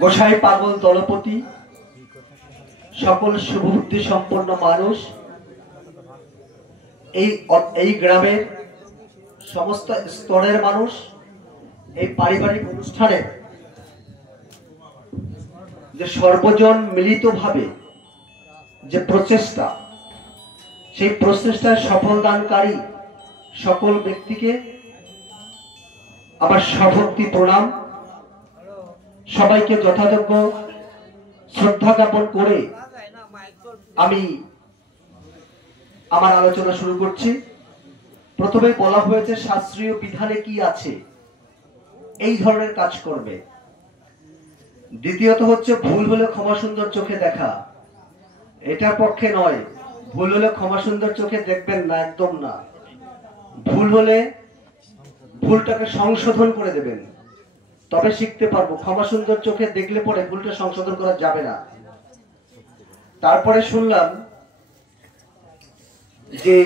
গোসাই পাগল দলপতি সকল শুভবুদ্ধি সম্পন্ন মানুষ এই গ্রামের সমস্ত স্তরের মানুষ এই পারিবারিক অনুষ্ঠানে যে সর্বজন মিলিতভাবে যে প্রচেষ্টা, সেই প্রচেষ্টার সফল দানকারী সকল ব্যক্তিকে আমার সভক্তি প্রণাম। সবাইকে যথাযোগ্য শ্রদ্ধা জ্ঞাপন করে আমি আমার আলোচনা শুরু করছি। প্রথমে বলা হয়েছে শাস্ত্রীয় বিধানে কি আছে, এই ধরনের কাজ করবে। দ্বিতীয়ত হচ্ছে ভুল হলে ক্ষমা সুন্দর চোখে দেখা, এটার পক্ষে নয়। ভুল হলে ক্ষমা সুন্দর চোখে দেখবেন না, একদম না। ভুল হলে ভুলটাকে সংশোধন করে দেবেন, তবে শিখতে পারবো। ক্ষমা সুন্দর চোখে দেখলে পরে ভুলটা সংশোধন করা যাবে না। তারপরে শুনলাম যে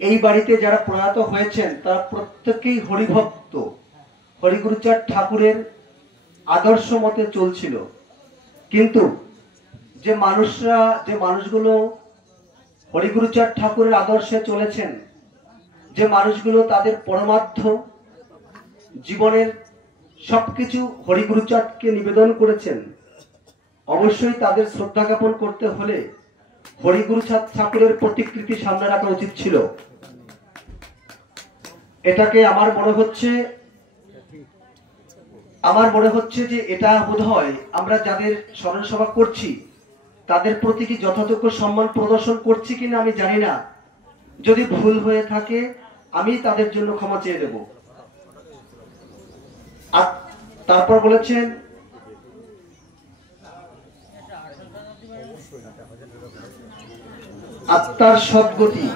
এই বাড়িতে যারা প্রয়াত হয়েছেন তারা প্রত্যেকেই হরিভক্ত, হরিগুরুচাঁদ ঠাকুরের আদর্শ মতে চলছিল। কিন্তু যে মানুষগুলো হরিগুরুচাঁদ ঠাকুরের আদর্শে চলেছেন, যে মানুষগুলো তাদের পরমার্থ জীবনের সবকিছু হরিগুরুচাঁদকে নিবেদন করেছেন, অবশ্যই তাদের শ্রদ্ধা জ্ঞাপন করতে হলে হরিগুরুচাঁদ ঠাকুরের প্রতিকৃতি সামনে রাখা উচিত ছিল। এটাকে আমার মনে হচ্ছে যে এটা বোধহয় আমরা যাদের স্মরণ সভা করছি তাদের প্রতি কি যথাযোগ্য সম্মান প্রদর্শন করছি কিনা আমি জানি না। যদি ভুল হয়ে থাকে আমি তাদের জন্য ক্ষমা চেয়ে দেব। আর তারপর বলেছেন আত্মার সদ্গতি।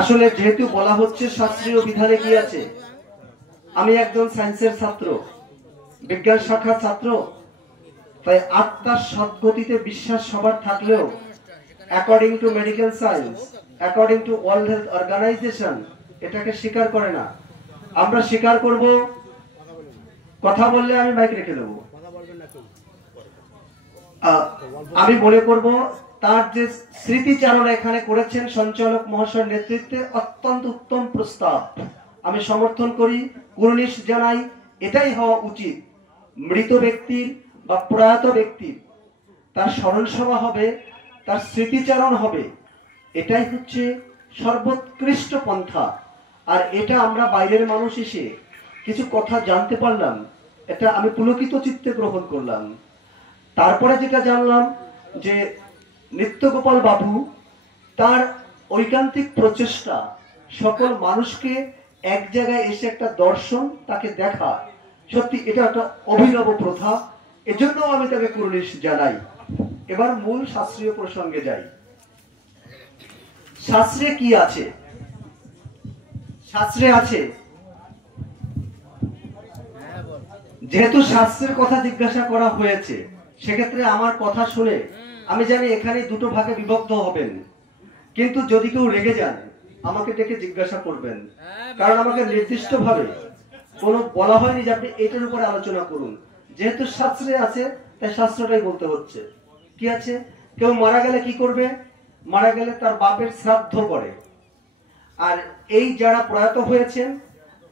আসলে যেহেতু বলা হচ্ছে শাস্ত্রীয় বিধানে কি আছে, আমি একজন সায়েন্সের ছাত্র, বিজ্ঞান শাখার ছাত্র, তাই আত্মার সদ্গতিতে বিশ্বাস সবার থাকলেও according to medical science, according to World Health Organization এটাকে স্বীকার করে না। আমরা স্বীকার করব, কথা বললে আমি মাইক রেখে দেবো। আমি মনে করব তার যে স্মৃতিচারণ এখানে করেছেন সঞ্চালক মহাশয়ের নেতৃত্বে অত্যন্ত উত্তম প্রস্তাব, আমি সমর্থন করি, কুর্নিশ জানাই। এটাই হওয়া উচিত। মৃত ব্যক্তির বা প্রয়াত ব্যক্তির তার স্মরণ সভা হবে, তার স্মৃতিচারণ হবে, এটাই হচ্ছে সর্বোৎকৃষ্ট পন্থা। আর এটা আমরা বাইরের মানুষ এসে কিছু কথা জানতে পারলাম, এটা আমি পুলকিত চিত্তে গ্রহণ করলাম। তারপরে যেটা জানলাম যে নিত্যগোপাল বাবু তার ঐকান্তিক প্রচেষ্টা সকল মানুষকে এক জায়গায় এসে একটা দর্শন তাকে দেখা, সত্যি এটা একটা অভিনব প্রথা। এজন্য আমি তাকে কুর্নিশ জানাই। এবার মূল শাস্ত্রীয় প্রসঙ্গে যাই। শাস্ত্রে কি আছে? শাস্ত্রে আছে, যেহেতু শাস্ত্রের কথা জিজ্ঞাসা করা হয়েছে, সেক্ষেত্রে আমার কথা শুনে আমি জানি এখানে দুটো ভাগে বিভক্ত হবেন। কিন্তু যদি কেউ রেগে যান আমাকে ডেকে জিজ্ঞাসা করবেন, কারণ আমাকে নির্দিষ্ট ভাবে কোনো বলা হয়নি যে আপনি এটার উপরে আলোচনা করুন। যেহেতু শাস্ত্রে আছে তাই শাস্ত্রটাই বলতে হচ্ছে। কি আছে? কেউ মারা গেলে কি করবে? মারা গেলে তার বাপের শ্রাদ্ধ করে। আর এই যারা প্রয়াত হয়েছেন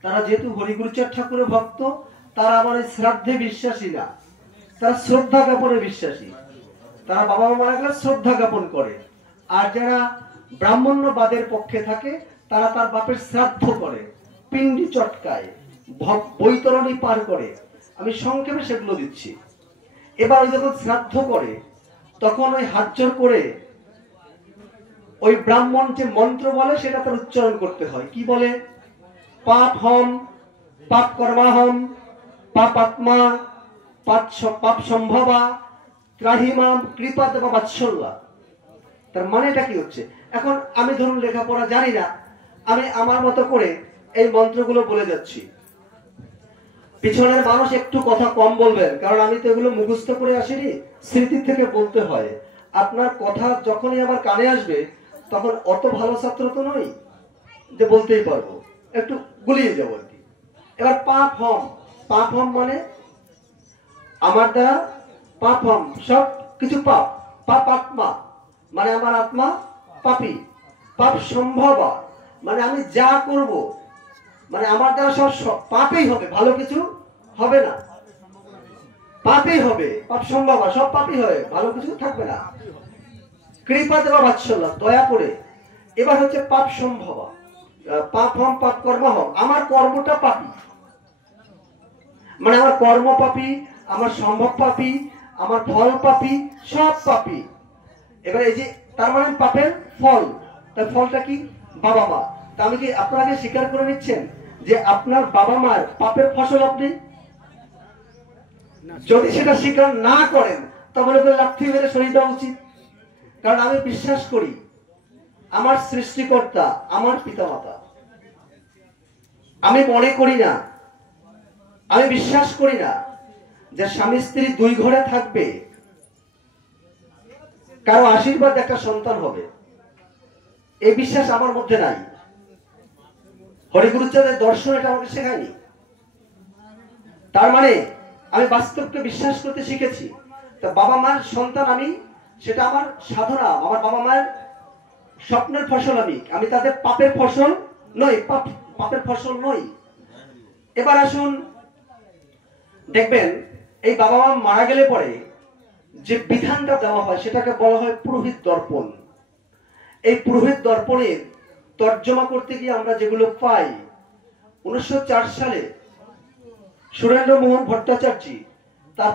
তারা যেহেতু হরিগুরুচাঁদ ঠাকুরের ভক্ত, তারা আবার এই শ্রাদ্ধে বিশ্বাসী না, তারা শ্রদ্ধা জ্ঞাপনে বিশ্বাসী। তারা বাবা মা মারা গেলে শ্রদ্ধা জ্ঞাপন করে। আর যারা ব্রাহ্মণ্যবাদের পক্ষে থাকে তারা তার বাপের শ্রাদ্ধ করে, পিণ্ডি চটকায়, বৈতরণী পার করে। আমি সংক্ষেপে সেগুলো দিচ্ছি। এবার ওই যখন শ্রাদ্ধ করে তখন ওই হাত জোড় করে ওই ব্রাহ্মণ যে মন্ত্র বলে সেটা তার উচ্চারণ করতে হয়। কি বলে? পাপ হম, পাপ কর্মাহম, পাপ আত্মা, পাপ সম্ভবা, ত্রাহিমাম কৃপা দেবা বাৎসল্যা। তার মানেটা কি হচ্ছে? এখন আমি ধরুন লেখাপড়া জানি না, আমি আমার মতো করে এই মন্ত্রগুলো বলে যাচ্ছি। পিছনের মানুষ একটু কথা কম বলবেন, কারণ আমি তো এগুলো মুখস্থ করে আসিনি, স্মৃতি থেকে বলতে হয়। আপনার কথা যখনই আমার কানে আসবে তখন অত ভালো ছাত্র তো নই যে বলতেই পারবো, একটু গুলিয়ে যাবো আর কি। এবার পাপ হম মানে আমার দ্বারা পাপ হম, সব কিছু পাপ। পাপ আত্মা মানে আমার আত্মা পাপী। পাপ সম্ভব মানে আমি যা করব মানে আমার দ্বারা সব পাপই হবে, ভালো কিছু হবে না, পাপই হবে। পাপ সম্ভব সব পাপই হবে, ভালো কিছু থাকবে না। কৃপা দেবা বাৎসল্য, দয়া করে। এবার হচ্ছে পাপ সম্ভব, পাপ হম পাপ কর্ম হম, আমার কর্মটা পাপী মানে আমার কর্ম পাপী, আমার সম্ভব পাপী, আমার ফল পাপী, সব পাপী। এবার এই যে তার মানে পাপের ফল, তার ফলটা কি? বাবা মা। তা আমি কি আপনাকে স্বীকার করে নিচ্ছেন যে আপনার বাবা মার পাপের ফসল আপনি? যদি সেটা স্বীকার না করেন তাহলে লাথি মেরে সরিয়ে দেওয়া উচিত। কারণ আমি বিশ্বাস করি আমার সৃষ্টিকর্তা আমার পিতামাতা। আমি মনে করি না, আমি বিশ্বাস করি না যে স্বামী স্ত্রী দুই ঘরে থাকবে কারো আশীর্বাদ একটা সন্তান হবে, এই বিশ্বাস আমার মধ্যে নাই। হরিগুরুচাঁদের দর্শন এটা আমাকে শেখায়নি। তার মানে আমি বাস্তবকে বিশ্বাস করতে শিখেছি। তা বাবা মার সন্তান আমি, সেটা আমার সাধনা, আমার বাবা মায়ের স্বপ্নের ফসল। আমি তাদের পাপের ফসল নই, পাপের ফসল নই। এবার আসুন দেখবেন এই বাবা মা মারা গেলে পরে যে বিধানটা দেওয়া হয় সেটাকে বলা হয় পুরোহিত দর্পণ। এই পুরোহিত দর্পণের তর্জমা করতে গিয়ে আমরা যেগুলো পাই, 1904 সালে সুরেন্দ্র মোহন ভট্টাচার্য তার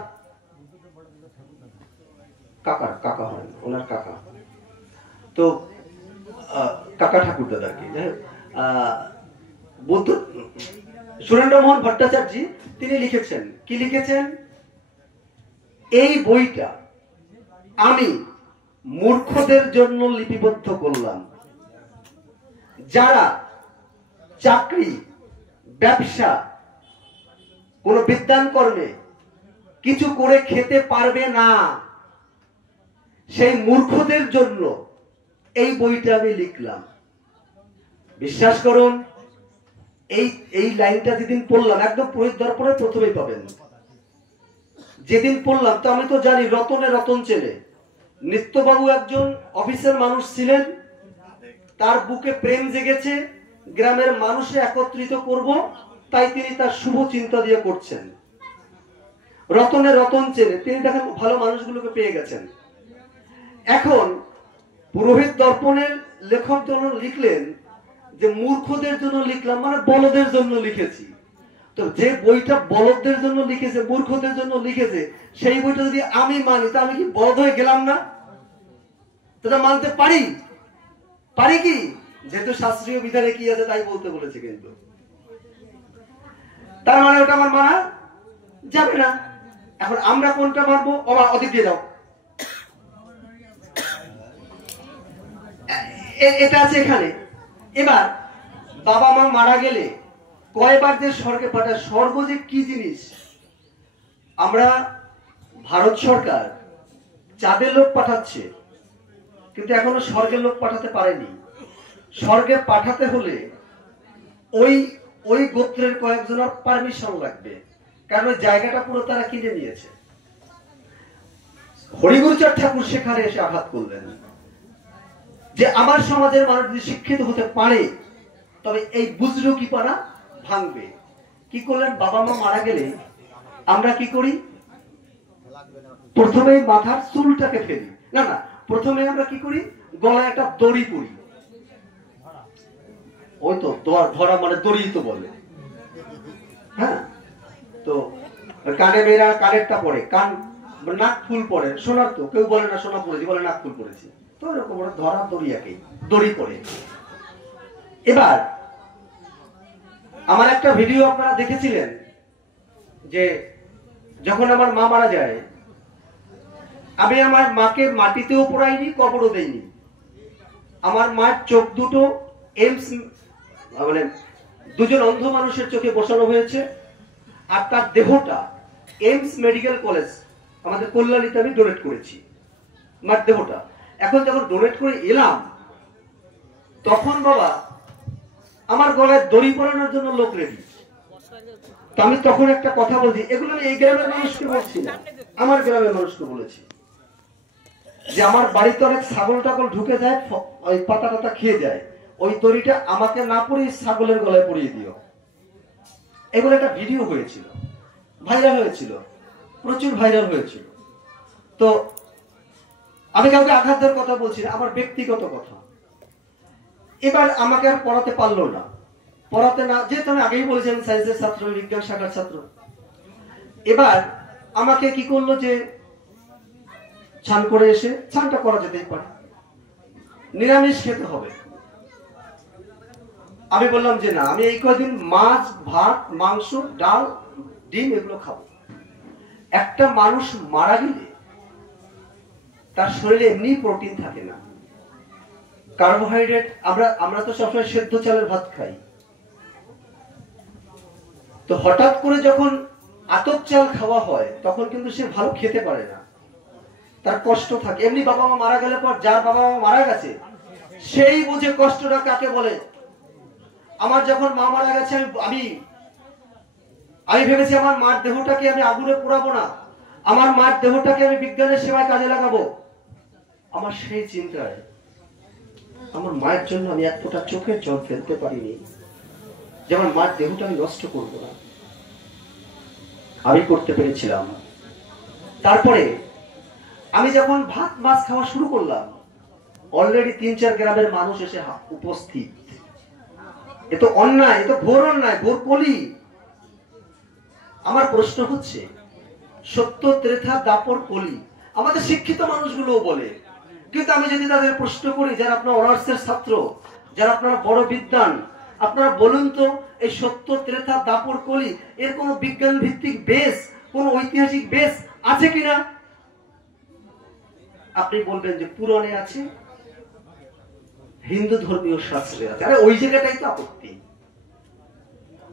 কাকা হয়, ওনার কাকা, তো কাকা ঠাকুরদাদা আর কি, বুদ্ধ সুরেন্দ্র মোহন ভট্টাচার্য তিনি লিখেছেন, কি লিখেছেন? এই বইটা আমি মূর্খদের জন্য লিপিবদ্ধ করলাম, যারা চাকরি, ব্যবসা, কোন বিদ্যান কর্মে কিছু করে খেতে পারবে না, সেই মূর্খদের জন্য এই বইটা আমি লিখলাম। বিশ্বাস করুন এই লাইনটা যেদিন পড়লাম, একদম পুরোহিত দর্পণে প্রথমেই পাবেন, যেদিন পড়লাম তো আমি তো জানি রতনে রতন চেনে। নিত্যবাবু একজন অফিসের মানুষ ছিলেন, তার বুকে প্রেম জেগেছে, গ্রামের মানুষে একত্রিত করব, তাই তিনি তার শুভ চিন্তা দিয়ে করছেন। রতনে রতন চেনে, তিনি দেখেন ভালো মানুষগুলোকে পেয়ে গেছেন। এখন পুরোহিত দর্পণের লেখক যখন লিখলেন যে মূর্খদের জন্য লিখলাম, মানে বলদের জন্য লিখেছি। তো যে বইটা বলদের জন্য লিখেছে, মূর্খদের জন্য লিখেছে, সেই বইটা যদি আমি মানি তা আমি কি বলদ হয়ে গেলাম না? তোটা মানতে পারি কি? যেহেতু শাস্ত্রীয় বিধানে কি আছে তাই বলতে বলেছে, কিন্তু তার মানে ওটা আমার মানা যাবে না। এখন আমরা কোনটা মানবো? অধিক দিয়ে দাও, এটা আছে এখানে। এবার বাবা মা মারা গেলে কয়বার যে স্বর্গে পাঠায়, স্বর্গ যে কি জিনিস, আমরা ভারত সরকার চাঁদের লোক পাঠাচ্ছে কিন্তু এখনো স্বর্গের লোক পাঠাতে পারেনি। স্বর্গে পাঠাতে হলে ওই গোত্রের কয়েকজনের পারমিশন লাগবে, কারণ ওই জায়গাটা পুরো তারা কিনে নিয়েছে। হরিগুরুচাঁদ ঠাকুর সেখানে এসে আঘাত করলেন যে আমার সমাজের মানুষ যদি শিক্ষিত হতে পারে তবে এই বুজরুকি পাড়া ভাঙবে। কি করলেন? বাবা মা মারা গেলে আমরা কি করি? প্রথমে মাথার চুলটাকে ফেলি না, প্রথমে আমরা কি করি? গলায় একটা দড়ি পরি। ওই তো ধরা মানে দড়ি তো বলে, হ্যাঁ। তো কানে মেয়েরা কানেরটা পরে, কান নাক ফুল পরে, সোনার তো কেউ বলে না সোনা পরেছি, বলে নাক ফুল পরেছি। তো এরকম ধরা দড়ি পরে। এবার আমার একটা ভিডিও আপনারা দেখেছিলেন যে যখন আমার মা মারা যায়, আমি আমার মাকে মাটিতেও পোড়াইনি, কবরও দেইনি। আমার মার চোখ দুটো এইমস মানে দুজন অন্ধ মানুষের চোখে বসানো হয়েছে, আর তার দেহটা এইমস মেডিকেল কলেজ আমাদের কল্যাণীতে আমি ডোনেট করেছি মার দেহটা। এখন যখন ডোনেট করে এলাম তখন বাবা আমার গলায় দড়ি পরানোর জন্য লোক রেডি। তো আমি তখন একটা কথা বলছি, এগুলো আমি এই গ্রামের মানুষকে বলছি না, আমার গ্রামের মানুষকে বলেছি যে আমার বাড়িতে অনেক ছাগল টাগল ঢুকে যায়, ওই পাতা টাতা খেয়ে যায়, ওই দড়িটা আমাকে না পরিয়ে ছাগলের গলায় পরিয়ে দিও। এগুলো একটা ভিডিও হয়েছিল, ভাইরাল হয়েছিল, প্রচুর ভাইরাল হয়েছিল। তো আমি কাউকে আঘাত দেওয়ার কথা বলছি না, আমার ব্যক্তিগত কথা। এবার আমাকে আর পড়াতে পারলো না, পড়াতে না, যেহেতু আমি আগেই বলেছি আমি সায়েন্সের ছাত্র, বিজ্ঞান শাখার ছাত্র। এবার আমাকে কি করলো যে স্নান করে এসে, স্নানটা করা যেতেই পারে, নিরামিষ খেতে হবে। আমি বললাম যে না, আমি এই কদিন মাছ, ভাত, মাংস, ডাল, ডিম এগুলো খাবো। একটা মানুষ মারা গেলে তার শরীরে এমনি প্রোটিন থাকে না, কার্বোহাইড্রেট। আমরা তো সবসময় সেদ্ধ চালের ভাত খাই, তো হঠাৎ করে যখন আতপ চাল খাওয়া হয় তখন কিন্তু সে ভালো খেতে পারে না, তার কষ্ট থাকে। এমনি বাবা মা মারা গেলে পর, যার বাবা মা মারা গেছে সেই বুঝে কষ্টটা কাকে বলে। আমার যখন মা মারা গেছে, আমি ভেবেছি আমার মার দেহটাকে আমি আগুনে পোড়াবো না, আমার মার দেহটাকে আমি বিজ্ঞানের সেবায় কাজে লাগাবো। আমার সেই চিন্তায় আমার মায়ের জন্য আমি এক ফোঁটা চোখের জল ফেলতে পারিনি, যে আমার মার দেহটা আমি নষ্ট করবো না। আমি করতে পেরেছিলাম। তারপরে আমি যখন ভাত মাছ খাওয়া শুরু করলাম, অলরেডি 3-4 গ্রামের মানুষ এসে উপস্থিত। এ তো অন্যায়, এ তো ঘোর অন্যায়, ঘোর কলি। আমার প্রশ্ন হচ্ছে, সত্য, ত্রেতা, দাপর, কলি আমাদের শিক্ষিত মানুষগুলোও বলে, কিন্তু আমি যদি তাদের প্রশ্ন করি, যারা আপনার অনার্সের ছাত্র, যারা আপনারা বড় বিদ্বান, আপনারা বলুন তো এই সত্য, ত্রেতা, দাপর, কলি এর কোন বিজ্ঞান ভিত্তিক বেস, কোন ঐতিহাসিক বেস আছে কিনা? আপনি বলবেন যে পুরাণে আছে, হিন্দু ধর্মীয় শাস্ত্রে আছে। আরে ওই জায়গাটাই তো আপত্তি।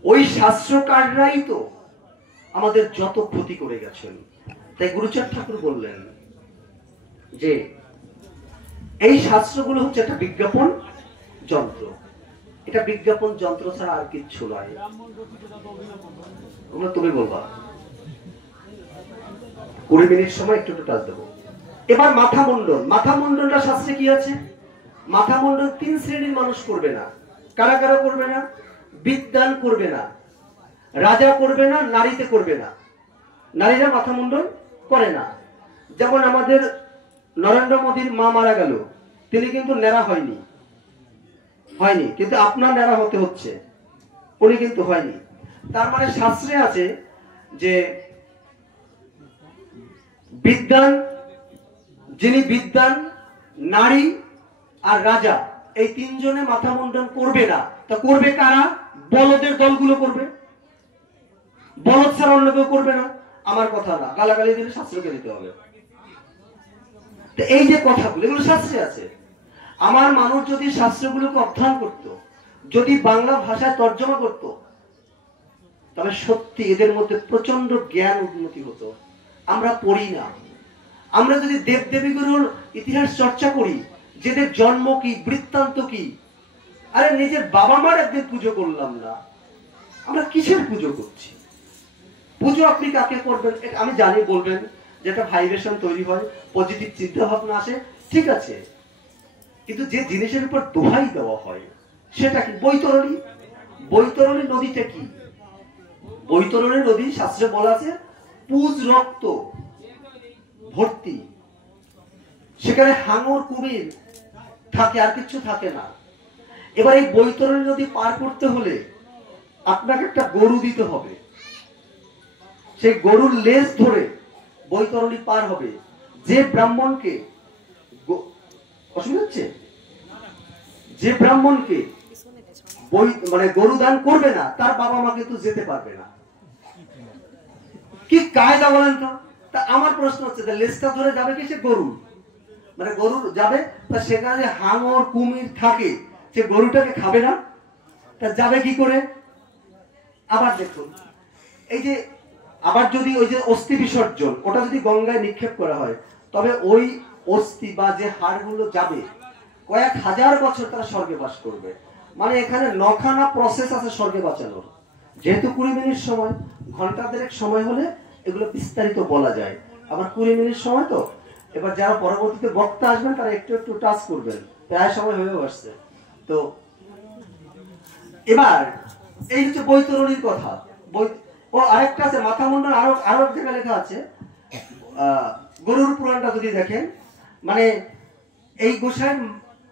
ওই শাস্ত্রকাররাই তো আমাদের যত ক্ষতি করে গেছেন। তাই গুরুচাঁদ ঠাকুর বললেন যে এই শাস্ত্রগুলো হচ্ছে একটা বিজ্ঞাপন যন্ত্র। এটা বিজ্ঞাপন যন্ত্র ছাড়া আর কিচ্ছু নয়। তুমি বলবা 20 মিনিট সময় একটু টাচ দেবো। এবার মাথা মুন্ডন। মাথা মুন্ডনটা শাস্ত্রে কি আছে? মাথা মুন্ডন 3 শ্রেণীর মানুষ করবে না। কারা কারা করবে না? বিদ্বান করবে না, রাজা করবে না, নারীতে করবে না। নারীরা মাথা মুন্ডন করে না। যেমন আমাদের নরেন্দ্র মোদীর মা মারা গেল, তিনি কিন্তু ন্যাড়া হয়নি, কিন্তু আপনার ন্যাড়া হতে হচ্ছে, উনি কিন্তু হয়নি। তার মানে শাস্ত্রে আছে যে বিদ্বান, যিনি বিদ্বান, নারী আর রাজা, এই 3 জনে মাথা মুন্ডন করবে না। তা করবে কারা? বলদের দলগুলো করবে। বলদ ছাড়া অন্য কেউ করবে না। আমার কথা না, গালাগালি দিলে শাস্ত্রকে দিতে হবে। এই যে কথাগুলো, এগুলো শাস্ত্রে আছে। আমার মানুষ যদি শাস্ত্রগুলোকে অধ্যয়ন করত, যদি বাংলা ভাষায় তর্জমা করত, তবে সত্যি এদের মধ্যে প্রচন্ড জ্ঞান উন্নতি হতো। আমরা পড়ি না। আমরা যদি দেব দেবীগুলোর ইতিহাস চর্চা করি, যেদের জন্ম কি, বৃত্তান্ত কি, আরে নিজের বাবা মার একদিন পুজো করলাম না, আমরা কিসের পুজো করছি? পুজো আপনি কাকে করবেন আমি জানি, বলবেন যেটা ভাইব্রেশন তৈরি হয়, পজিটিভ চিন্তা ভাবনা আসে, ঠিক আছে, কিন্তু যে জিনিসের উপর দোহাই দেওয়া হয় সেটা কি? বৈতরণী। বৈতরণী নদীটা কি? বৈতরণী নদী শাস্ত্রে বলা আছে পুজ রক্ত ভর্তি, সেখানে হাঙর কুমির থাকে, আর কিছু থাকে না। এবার এই বৈতরণী নদী পার করতে হলে আপনাকে একটা গরু দিতে হবে, সেই গরুর লেজ ধরে বৈতরণী পার হবে। যে ব্রাহ্মণকে, অসুবিধা হচ্ছে, যে ব্রাহ্মণকে মানে গরু দান করবে না, তার বাবা মা কিন্তু যেতে পারবে না। কি কায়দা বলেন তো? তা আমার প্রশ্ন হচ্ছে, লেজটা ধরে যাবে কি? সে গরু, মানে গরু যাবে, তা সেখানে হাঙর কুমির থাকে, সে গরুটাকে খাবে না, তা যাবে কি করে? আবার দেখুন, এই যে আবার যদি ওই যে অস্থি বিসর্জন, ওটা যদি গঙ্গায় নিক্ষেপ করা হয়, তবে ওই অস্থি বা যে হাড়গুলো যাবে, কয়েক হাজার বছর তারা স্বর্গে বাস করবে। মানে এখানে নখানা প্রসেস আছে স্বর্গে বাঁচানোর। যেহেতু 20 মিনিট সময়, ঘন্টা দেড়েক সময় হলে এগুলো বিস্তারিত বলা যায়। আবার 20 মিনিট সময় তো, এবার যারা পরবর্তীতে বক্তা আসবেন তারা একটু একটু টাচ করবেন, প্রায় সময় হয়েও আসছে। তো এবার এই হচ্ছে বৈতরণীর কথা। ও আরেকটা আছে মাথা মুন্ডন, আরো আরো এক জায়গায় লেখা আছে গরুর পুরাণটা যদি দেখেন, মানে এই গোসাই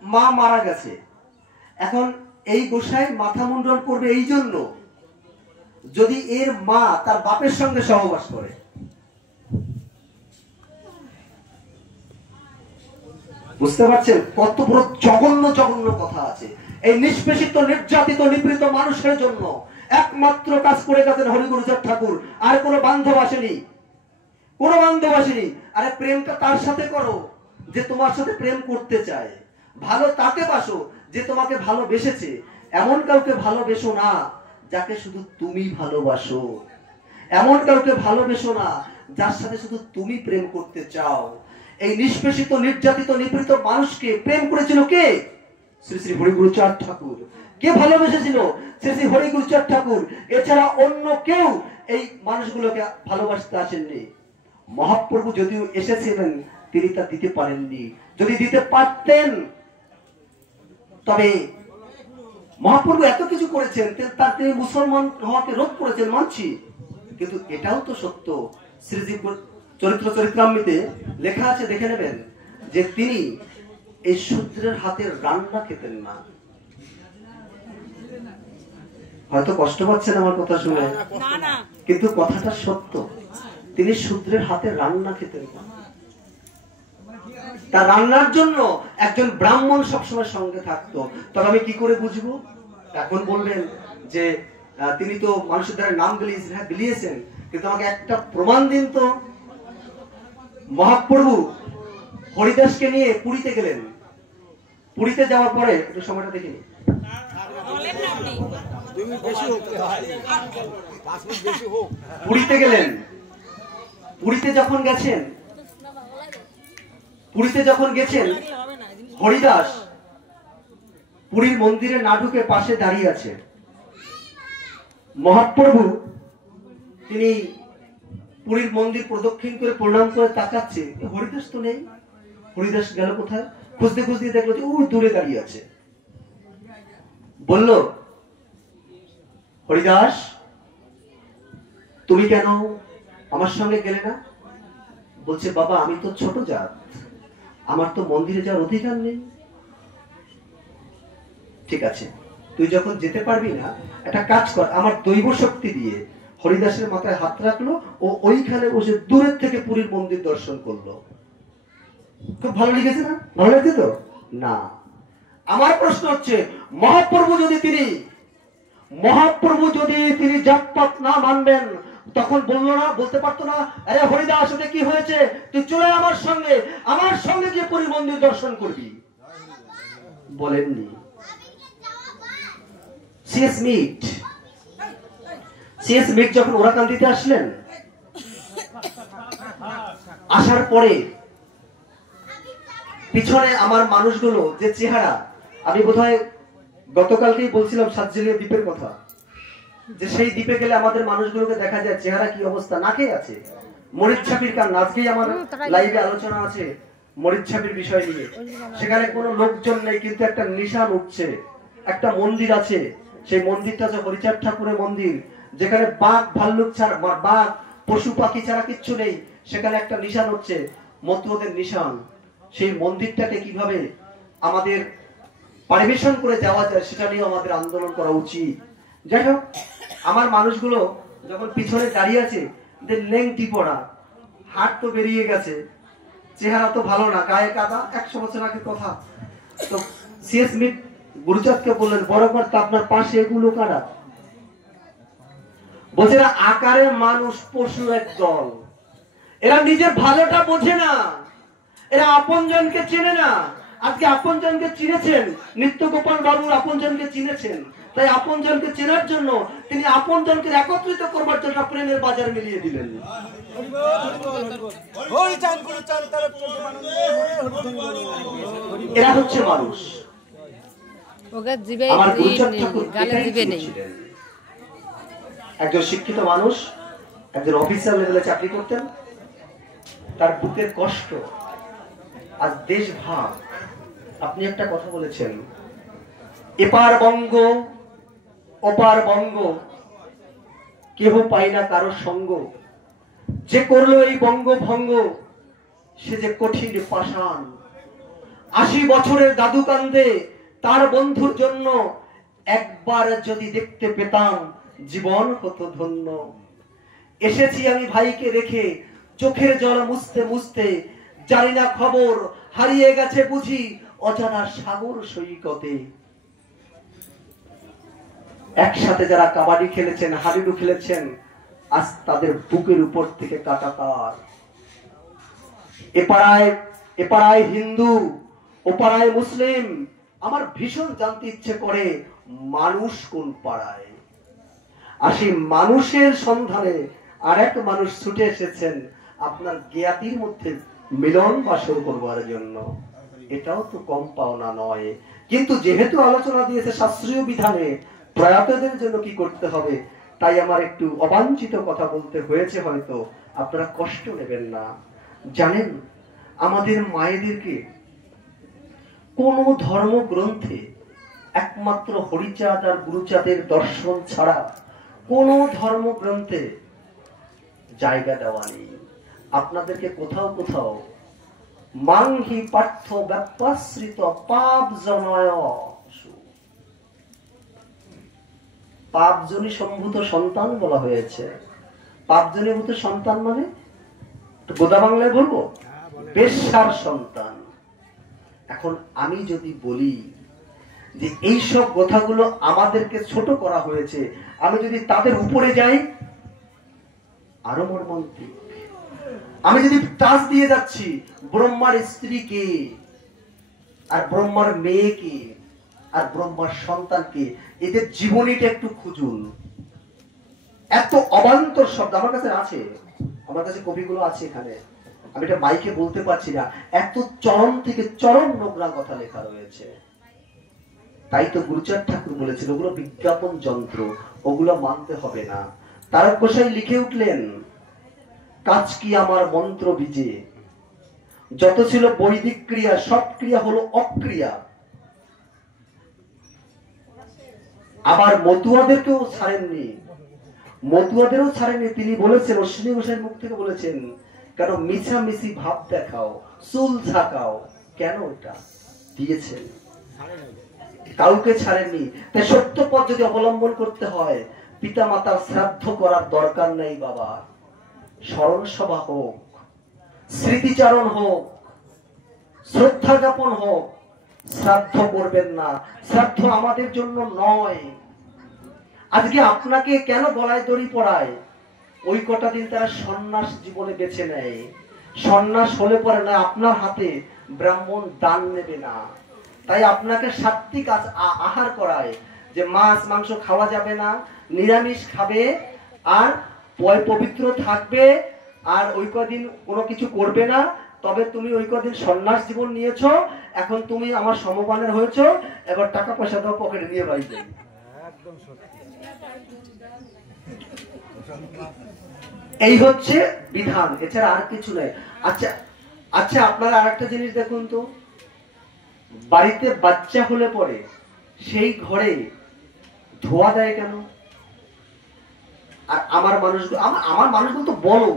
মা মারা গেছে, এখন এই গোসাই মাথা মুন্ডন করবে এই জন্য যদি এর মা তার বাপের সঙ্গে সহবাস করে। বুঝতে পারছেন কত বড় জঘন্য জঘন্য কথা আছে। এই নিষ্পেষিত নির্যাতিত নিপীড়িত মানুষের জন্য একমাত্র কাজ করে গেছেন হরিগুরুচাঁদ ঠাকুর, আর কোনো বান্ধব আসেনি, কোনো বান্ধব আসেনি। আরে প্রেমটা তার সাথে করো যে তোমার সাথে প্রেম করতে চায়, ভালো তাকে বাসো যে তোমাকে ভালোবেসেছে। এমন কাউকে ভালোবেসো না যাকে শুধু তুমি ভালোবাসো, এমন কাউকে ভালোবেসো না যার সাথে শুধু তুমি প্রেম করতে চাও। এই নিষ্পেষিত নির্যাতিত নিপীড়িত মানুষকে প্রেম করেছিল কে? শ্রী শ্রী হরিগুরুচাঁদ ঠাকুর। কে ভালোবেসেছিল? শ্রী শ্রী হরিগুরুচাঁদ ঠাকুর। এছাড়া অন্য কেউ এই মানুষগুলোকে ভালোবাসতে আসেননি। মহাপ্রভু যদিও এসেছিলেন, তিনি তা দিতে পারেননি। যদি দিতে পারতেন, তবে মহাপ্রভু এত কিছু করেছেন, তার তিনি মুসলমান হওয়াকে রোধ করেছেন, মানছি, কিন্তু এটাও তো সত্য। শ্রীজি চরিত্র চরিত্রামৃতে লেখা আছে, দেখে নেবেন, যে তিনি এই শূদ্রের হাতের রান্না খেতেন না। হয়তো কষ্ট পাচ্ছেন আমার কথা শুনে, কিন্তু কথাটা সত্য। তিনি শূদ্রের হাতের রান্না খেতেন না। তার রান্নার জন্য একজন ব্রাহ্মণ সবসময় সঙ্গে থাকতো। তবে আমি কি করে বুঝবো? এখন বলবেন যে তিনি তো মানুষের দ্বারা নাম বিলিয়েছেন। হ্যাঁ, বিলিয়েছেন, কিন্তু আমাকে একটা প্রমাণ দিন তো। মহাপ্রভু হরিদাসকে নিয়ে পুরীতে গেলেন। পুরীতে যাওয়ার পরে একটু সময়টা দেখিনি, পুরীতে গেলেন। পুরীতে যখন গেছেন হরিদাস পুরীর মন্দিরে না ঢুকে পাশে দাঁড়িয়ে আছে। মহাপ্রভু তিনি পুরীর মন্দির প্রদক্ষিণ করে প্রণাম করে তাকাচ্ছে, হরিদাস তো নেই। হরিদাস গেল কোথায়? খুঁজতে খুঁজতে দেখলো যে ওই দূরে দাঁড়িয়ে আছে। বলল, হরিদাস, তুমি কেন আমার সঙ্গে গেলে না? বলছে, বাবা, আমি তো ছোট জাত, আমার তো মন্দিরে যাওয়ার অধিকার নেই। ঠিক আছে, তুই যখন যেতে পারবি না, একটা কাজ কর, আমার দৈব শক্তি দিয়ে। হরিদাসের মাথায় হাত রাখলো ও ওইখানে বসে দূরের থেকে পুরীর মন্দির দর্শন করলো। খুব ভালো লেগেছে না? ভালো লাগছে তো? না, আমার প্রশ্ন হচ্ছে, মহাপ্রভু যদি তিনি জাতপাত না মানবেন, তখন বলতে পারতো না, আরে হরিদাস, ওটা কি হয়েছে, তুই চলে আমার সঙ্গে গিয়ে পুরীর মন্দির দর্শন করবি? বলেননি। সিএস মিট যখন ওরাকান্দিতে আসলেন, আসার পরে পিছনে আমার মানুষগুলো যে চেহারা, আমি বোধহয় গতকালকেই বলছিলাম সাতজেলীয় দ্বীপের কথা, যে সেই দ্বীপে গেলে আমাদের মানুষগুলোকে দেখা যায় চেহারা কি অবস্থা, না খেয়ে আছে। মরিচ ছাপির কান, আজকেই আমার লাইভে আলোচনা আছে মরিচ ছাপির বিষয় নিয়ে। সেখানে কোনো লোকজন নেই, কিন্তু একটা নিশান উঠছে। একটা মন্দির আছে, সেই মন্দিরটা হচ্ছে হরিচাঁদ ঠাকুরের মন্দির, যেখানে বাঘ ভাল্লুক ছাড়া, বাঘ পশু পাখি ছাড়া কিচ্ছু নেই। সেখানে একটা নিশান হচ্ছে, মতুয়াদের নিশান। সেই মন্দিরটাকে কিভাবে আমাদের পারমিশন করে যাওয়া যায়, সেটা নিয়ে আমাদের আন্দোলন করা উচিত। যাই হোক, আমার মানুষগুলো যখন পিছনে দাঁড়িয়ে আছে, লেংটি পড়া, হাত তো বেরিয়ে গেছে, চেহারা তো ভালো না, গায়ে কাদা, 100 বছর আগের কথা। তো সিএস মিট গুরুচাঁদকে বললেন, বড় কর্তা, আপনার পাশে এগুলো কারা? বলছে, এরা আকারের মানুষ, পশু এক দল। এরা নিজের ভালোটা বোঝে না, এরা আপনজনকে চেনে না। আজকে আপনজনকে চিনেছেন, নিত্যগোপাল বাবুর আপনজনকে চিনেছেন, তাই আপনজনকে চেনার জন্য তিনি আপনজনকে একত্রিত করবার জন্য প্রেমের বাজার মিলিয়ে দিলেন। এরা হচ্ছে মানুষ। আমার গুরুচাঁদ ঠাকুর একজন শিক্ষিত মানুষ, একজন অফিসার লেভেলে চাকরি করতেন, তার বুকের কষ্ট, আজ দেশ ভাগ। আপনি একটা কথা বলেছেন, এপার বঙ্গ ওপার বঙ্গ, কেহ পাই না কারো সঙ্গ, যে করলো এই বঙ্গ ভঙ্গ, সে যে কঠিন পাষাণ। ৮০ বছরের দাদু কান্দে তার বন্ধুর জন্য, একবার যদি দেখতে পেতাম জীবন হতো ধন্য। এসেছি আমি ভাইকে রেখে, চোখের জল মুছতে মুছতে, জানি না খবর হারিয়ে গেছে বুঝি অজানা সাগর সৈকতে। একসাথে যারা কাবাডি খেলেছেন, হাডুডু খেলেছেন, আজ তাদের বুকের উপর থেকে কাটা তার। এপাড়ায় হিন্দু, ওপাড়ায় মুসলিম। আমার ভীষণ জানতে ইচ্ছে করে মানুষ কোন পাড়ায়। আর সেই মানুষের সন্ধানে আরেক মানুষ ছুটে এসেছেন আপনার জ্ঞাতির মধ্যে মিলন বাসর করবার জন্য। এটাও তো কম পাওনা নয়। কিন্তু যেহেতু আলোচনা দিয়েছে শাস্ত্রীয় বিধানে প্রয়াতদের জন্য কি করতে হবে, তাই আমার একটু অবাঞ্ছিত কথা বলতে হয়েছে, হয়তো আপনারা কষ্ট নেবেন না। জানেন, আমাদের মায়েদেরকে কোন ধর্মগ্রন্থে একমাত্র হরিচাঁদ আর গুরুচাঁদের দর্শন ছাড়া কোন ধর্মগ্রন্থে জায়গা দেওয়া নেই। আপনাদেরকে কোথাও কোথাও মাংহি পার্থ ব্যাপাশ্রিত পাপ জনয়, পাপজনী সম্ভূত সন্তান বলা হয়েছে। পাপজনীভূত সন্তান মানে গোদা বাংলায় বলবো বেশ্যার সন্তান। এখন আমি যদি বলি যে এইসব কথাগুলো আমাদেরকে ছোট করা হয়েছে, আমি যদি তাদের উপরে যাই আরো মর্মান্তিক। আমি যদি টাচ দিয়ে যাচ্ছি ব্রহ্মার স্ত্রীকে আর ব্রহ্মার মেয়েকে আর ব্রহ্মার সন্তানকে, এদের জীবনীটা একটু খুঁজুন। এত অবান্তর শব্দ আমার কাছে আছে, আমার কাছে কপিগুলো আছে এখানে, আমি এটা মাইকে বলতে পারছি না। এত চরম থেকে চরম নোংরা কথা লেখা রয়েছে। তাই তো গুরুচাঁদ ঠাকুর বলেছিল ওগুলো বিজ্ঞাপন যন্ত্র, ওগুলো মানতে হবে না। তারক গোসাই লিখে উঠলেন, কাজ কি আমার মন্ত্র বীজে, যত ছিল বৈদিক ক্রিয়া সব ক্রিয়া হলো অক্রিয়া। আবার মতুয়াদেরকেও ছাড়েননি, মতুয়াদেরও ছাড়েননি। তিনি বলেছেন, অশ্বিনী গোসাইয়ের মুখ থেকে বলেছেন, কেন মিছামিছি ভাব দেখাও, চুল ঝাঁকাও, কেন এটা দিয়েছেন? কাউকে ছাড়েননি। তাই সত্য পথ যদি অবলম্বন করতে হয়, পিতা মাতার শ্রাদ্ধ করার দরকার নেই বাবা। স্মরণ সভা হোক, স্মৃতিচারণ হোক, শ্রদ্ধা জ্ঞাপন হোক, শ্রাদ্ধ করবেন না। শ্রাদ্ধ আমাদের জন্য নয়। আজকে আপনাকে কেন গলায় দড়ি পড়ায়? ওই কটা দিন তারা সন্ন্যাস জীবনে বেছে নেয়। সন্ন্যাস হলে পরে না আপনার হাতে ব্রাহ্মণ দান নেবে না। তাই আপনাকে সাত্বিক আহার করায়, যে মাছ মাংস খাওয়া যাবে না, নিরামিষ খাবে আর পবিত্র থাকবে, আর ওই কদিন কোনো কিছু করবে না। তবে তুমি ওই কদিন সন্ন্যাস জীবন নিয়েছো, এখন তুমি আমার সমমানের হয়েছো, এবার টাকা পয়সা দাও, পকেটে নিয়ে বাড়ি যাই। এই হচ্ছে বিধান, এছাড়া আর কিছু নাই। আচ্ছা আচ্ছা, আপনারা আরেকটা জিনিস দেখুন তো, বাড়িতে বাচ্চা হলে পরে সেই ঘরে ধোয়া দেয় কেন? আর আমার মানুষগুলো তো বলো,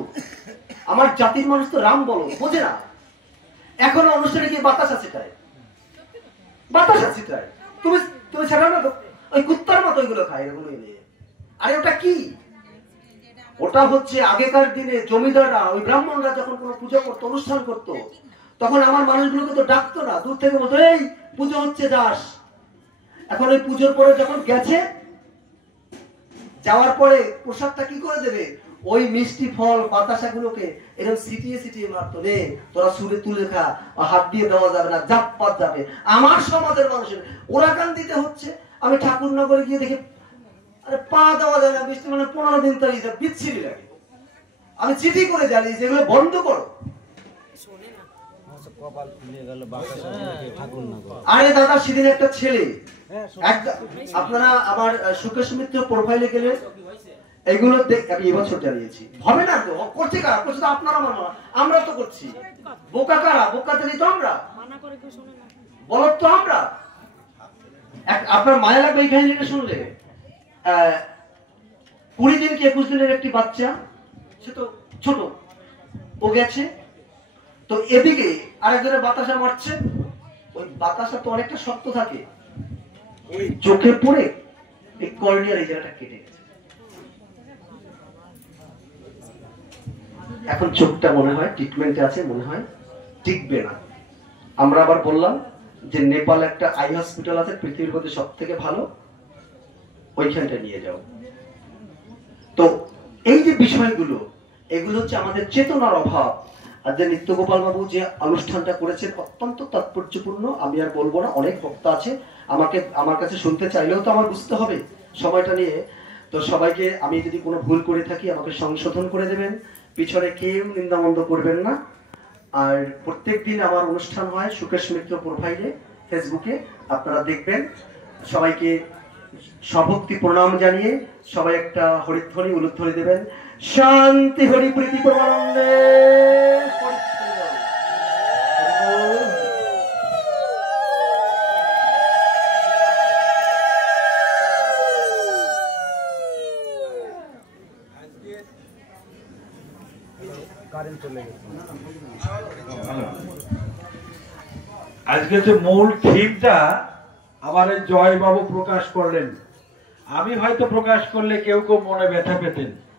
আমার জাতির মানুষ তো রাম বলো বোঝে না। এখনো অনুষ্ঠানে গিয়ে বাতাসা ছিটায়, বাতাসা ছিটায়। তুমি তুমি ছেড়ো না, ওই কুত্তার মতো ওইগুলো খায় এগুলো নিয়ে। আরে ওটা কি? ওটা হচ্ছে আগেকার দিনে জমিদাররা, ওই ব্রাহ্মণরা যখন কোনো পুজো করতো, অনুষ্ঠান করতো, তখন আমার মানুষগুলোকে তো ডাকতো না, দূর থেকে বলতো এই পুজো হচ্ছে যাস। এখন ওই পুজোর পরে যখন গেছে, যাওয়ার পরে প্রসাদটা কি করে দেবে? ওই মিষ্টি ফল বাতাসা গুলোকে এরকম সিটিয়ে সিটিয়ে মারতো, রে তোরা সুরে তুলে খা, হাত দিয়ে দেওয়া যাবে না, জাপ পাত যাবে। আমার সমাজের মানুষের ওরা গান দিতে হচ্ছে। আমি ঠাকুরনগরে গিয়ে দেখি আরে পা দেওয়া যায় না, বৃষ্টি মানে 15 দিন তো বিচ্ছিরি লাগে। আমি চিঠি করে জানি যেগুলো বন্ধ করো। আরে দাদা, সেদিন একটা ছেলে, আপনারা আমার সুকেশ মিত্র প্রোফাইলে গেলে এগুলো আমি এবছর জানিয়েছি। হবে না তো, করছে কারা? করছে তো আপনারা, আমরা তো করছি। বোকা কারা? বোকা জানি তো আমরা, বলত তো আমরা। আপনার মায়া লাগবে এই কাহিনীটা শুনলে। 20 দিন কি 21 দিনের একটি বাচ্চা, সে তো ছোট, ও গেছে তো এদিকে আরেকজনের বাতাসা মারছে, ওই বাতাসা তো অনেকটা শক্ত থাকে, ওই চোখে পড়ে এই কর্নিয়ার এই জায়গাটা কেটে গেছে। এখন চোখটা মনে হয় ট্রিটমেন্টে আছে, মনে হয় টিকবে না। আমরা আবার বললাম যে নেপাল একটা আই হসপিটাল আছে পৃথিবীর মধ্যে সব থেকে ভালো, ওইখানটা নিয়ে যাও। তো এই যে বিষয়গুলো, এগুলো হচ্ছে আমাদের চেতনার অভাব। আর যে নিত্যগোপাল বাবু যে অনুষ্ঠানটা করেছেন অত্যন্ত তাৎপর্যপূর্ণ, আমি আর বলবো না, অনেক বক্তা আছে, আমার কাছে শুনতে চাইলেও তো আমার বুঝতে হবে সময়টা নিয়ে। তো সবাইকে আমি যদি কোনো ভুল করে থাকি আমাকে সংশোধন করে দেবেন, পিছনে কেউ নিন্দামন্দ করবেন না। আর প্রত্যেকদিন আমার অনুষ্ঠান হয় সুকেশ মিত্র প্রোফাইলে ফেসবুকে, আপনারা দেখবেন। সবাইকে সভক্তি প্রণাম জানিয়ে সবাই একটা হরিধ্বনি উলুধ্বনি দেবেন। শান্তি হরি প্রীতি পরমানন্দে। আজকে যে মূল থিমটা আমার এই জয় বাবু প্রকাশ করলেন, আমি হয়তো প্রকাশ করলে কেউ কেউ মনে ব্যথা পেতেন,